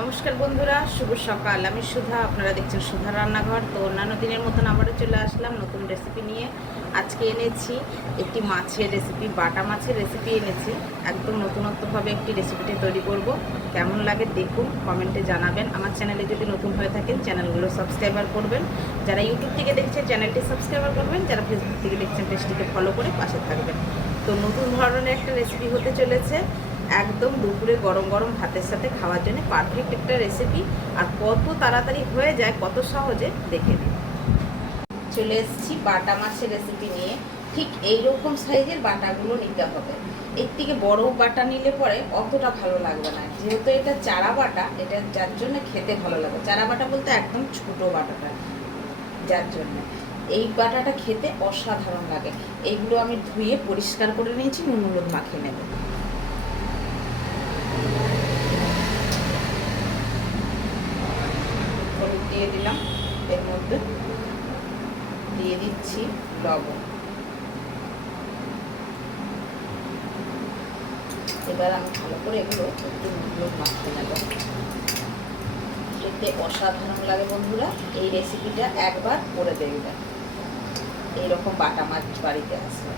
নমস্কার বন্ধুরা, শুভ সকাল। আমি সুধা, আপনারা দেখছেন সুধা রান্নাঘর। তো অন্যান্য দিনের মতন আবারও চলে আসলাম নতুন রেসিপি নিয়ে। আজকে এনেছি একটি মাছের রেসিপি, বাটা মাছের রেসিপি এনেছি। একদম নতুনত্বভাবে একটি রেসিপিটি তৈরি করব। কেমন লাগে দেখুন, কমেন্টে জানাবেন। আমার চ্যানেলে যদি নতুন হয়ে থাকেন চ্যানেলগুলো সাবস্ক্রাইবার করবেন। যারা ইউটিউব থেকে দেখছেন চ্যানেলটি সাবস্ক্রাইবার করবেন, যারা ফেসবুক থেকে দেখছেন পেজটিকে ফলো করে পাশে থাকবেন। তো নতুন ধরনের একটা রেসিপি হতে চলেছে, একদম দুপুরে গরম গরম ভাতের সাথে খাওয়ার জন্য পারফেক্ট একটা রেসিপি। আর কত তাড়াতাড়ি হয়ে যায়, কত সহজে, দেখে নিন। চলে এসেছি বাটা মাছের রেসিপি নিয়ে। ঠিক এইরকম সাইজের বাটাগুলো নিতে হবে। এর থেকে বড় বাটা নিলে পরে অতটা ভালো লাগবে না, যেহেতু এটা চারা বাটা, এটা যার জন্য খেতে ভালো লাগবে। চারা বাটা বলতে একদম ছোট বাটাটা, যার জন্য এই বাটাটা খেতে অসাধারণ লাগে। এইগুলো আমি ধুয়ে পরিষ্কার করে নিয়েছি, নুন হলুদ মাখিয়ে নেব। হলুদ দিয়ে দিলাম, এর মধ্যে দিয়ে দিচ্ছি লবণ। এবার আমি ভালো করে এগুলো একটু নুন মাখিয়ে নেব। খেতে অসাধারণ লাগে বন্ধুরা, এই রেসিপিটা একবার করে দেখবেন। এইরকম বাটা মাছ বাড়িতে আসবে,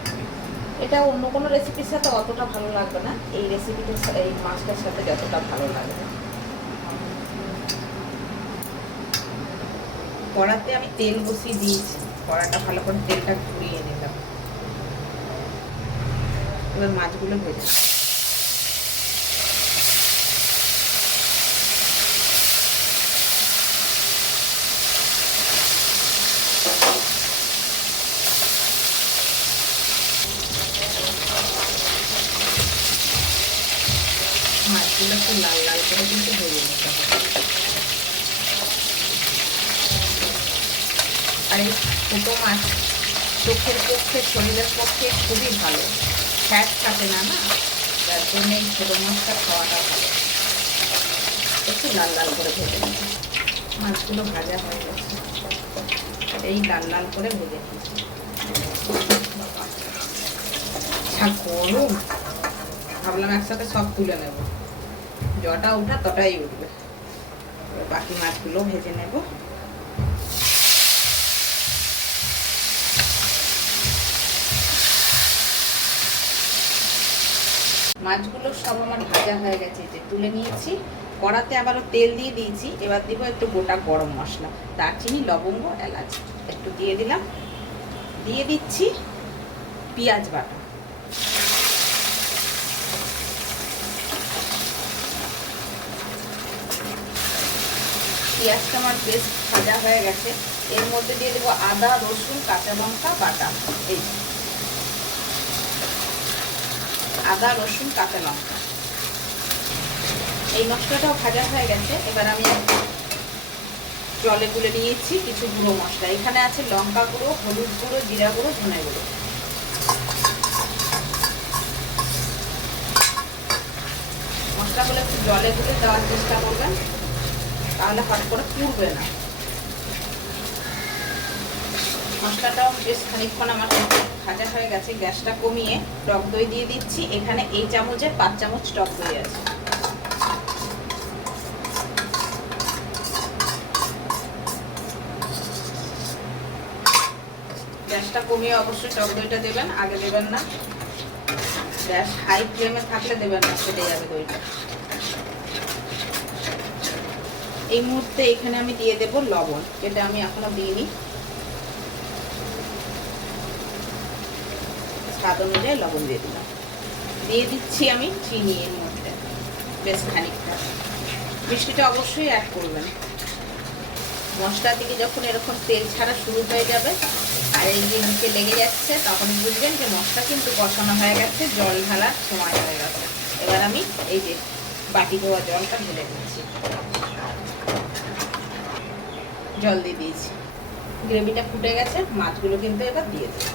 এটা অন্য কোনো রেসিপির সাথে অতটা ভালো লাগবে না, এই রেসিপিটার সাথে, এই মাছটার সাথে যতটা ভালো লাগবে। কড়াতে আমি তেল বসিয়ে দিয়েছি, কড়াটা ভালো করে তেলটা ঘুরিয়ে নিলাম। এবার মাছগুলো ভেজে মাছগুলো একটু লাল লাল করে কিন্তু ভেজে নিতে হবে। আর এই ছোটো মাছ চোখের পক্ষে, শরীরের পক্ষে খুবই ভালো, ফ্যাট থাকে না, যার জন্য এই ছোটো মাছটা খাওয়াটা ভালো। একটু লাল লাল করে ভেজে নিতে। মাছগুলো ভাজা হয়ে গেছে, এই লাল লাল করে ভেজে নিচ্ছি। গরম, ভাবলাম একসাথে সব তুলে নেব, যটা ওঠা তটাই উঠবে। বাকি মাছগুলো ভেজে নেব। মাছগুলো সব আমার ভাজা হয়ে গেছে, যে তুলে নিয়েছি। কড়াতে আবারও তেল দিয়ে দিয়েছি। এবার দিব একটু গোটা গরম মশলা, দারচিনি, লবঙ্গ, এলাচ একটু দিয়ে দিলাম। দিয়ে দিচ্ছি পেঁয়াজ বাটা। পেঁয়াজটা আমার বেশ ভাজা হয়ে গেছে। এর মধ্যে দিয়ে দেবো আদা, রসুন, কাঁচা লঙ্কা বাটা। এই আদা, রসুন, কাঁচা লঙ্কা, এই মশলাটাও ভাজা হয়ে গেছে। এবার আমি জলে গুলে নিয়েছি কিছু গুঁড়ো মশলা। এখানে আছে লঙ্কা গুঁড়ো, হলুদ গুঁড়ো, জিরা গুঁড়ো, ধনে গুঁড়ো। মশলাগুলো একটু জলে গুলে দেওয়ার চেষ্টা করবেন, তাহলে হট করে পুড়বে না। মশলাটাও বেশ খানিকক্ষণ আমার ভাজা হয়ে গেছে। গ্যাসটা কমিয়ে টক দই দিয়ে দিচ্ছি। এখানে এই চামচে 5 চামচ টক দই আছে। গ্যাসটা কমিয়ে অবশ্যই টক দইটা দেবেন, আগে দেবেন না। গ্যাস হাই ফ্লেমে থাকলে দেবেন না, ফেটে যাবে দইটা। এই মুহূর্তে এখানে আমি দিয়ে দেব লবণ, যেটা আমি এখনো দিইনি। স্বাদ অনুযায়ী লবণ দিয়ে দিলাম। দিয়ে দিচ্ছি আমি চিনি এর মধ্যে, বেশ খানিকটা। মিষ্টিটা অবশ্যই অ্যাড করবেন। মশলা থেকে যখন এরকম তেল ছাড়া শুরু হয়ে যাবে আর এই যে নিচে লেগে যাচ্ছে, তখন বুঝবেন যে মশলা কিন্তু কষানো হয়ে গেছে, জল ঢালার সময় হয়ে গেছে। এবার আমি এই যে বাটি ধোয়া জলটা ঢেলে দিচ্ছি। জল দিয়ে দিয়েছি, গ্রেভিটা ফুটে গেছে। মাছগুলো কিন্তু এবার দিয়ে দেবো।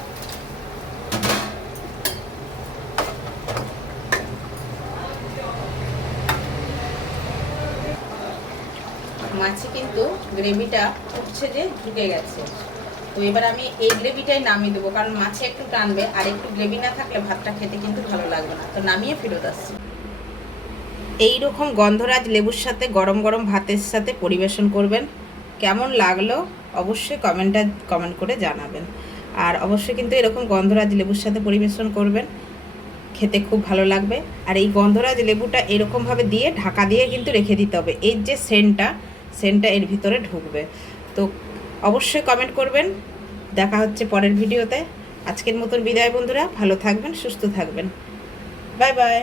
মাছে কিন্তু গ্রেভিটা ফুটছে, যে ঢুকে গেছে। তো এবার আমি এই গ্রেভিটাই নামিয়ে দেবো, কারণ মাছে একটু টানবে, আর একটু গ্রেভি না থাকলে ভাতটা খেতে কিন্তু ভালো লাগবে না। তো নামিয়ে ফেরত আসছি। এই রকম গন্ধরাজ লেবুর সাথে গরম গরম ভাতের সাথে পরিবেশন করবেন। কেমন লাগলো অবশ্যই কমেন্ট করে জানাবেন। আর অবশ্যই কিন্তু এরকম গন্ধরাজ লেবুর সাথে পরিবেশন করবেন, খেতে খুব ভালো লাগবে। আর এই গন্ধরাজ লেবুটা এরকমভাবে দিয়ে ঢাকা দিয়ে কিন্তু রেখে দিতে হবে, এর যে সেন্টটা এর ভিতরে ঢুকবে। তো অবশ্যই কমেন্ট করবেন। দেখা হচ্ছে পরের ভিডিওতে। আজকের মতন বিদায় বন্ধুরা, ভালো থাকবেন, সুস্থ থাকবেন। Bye bye.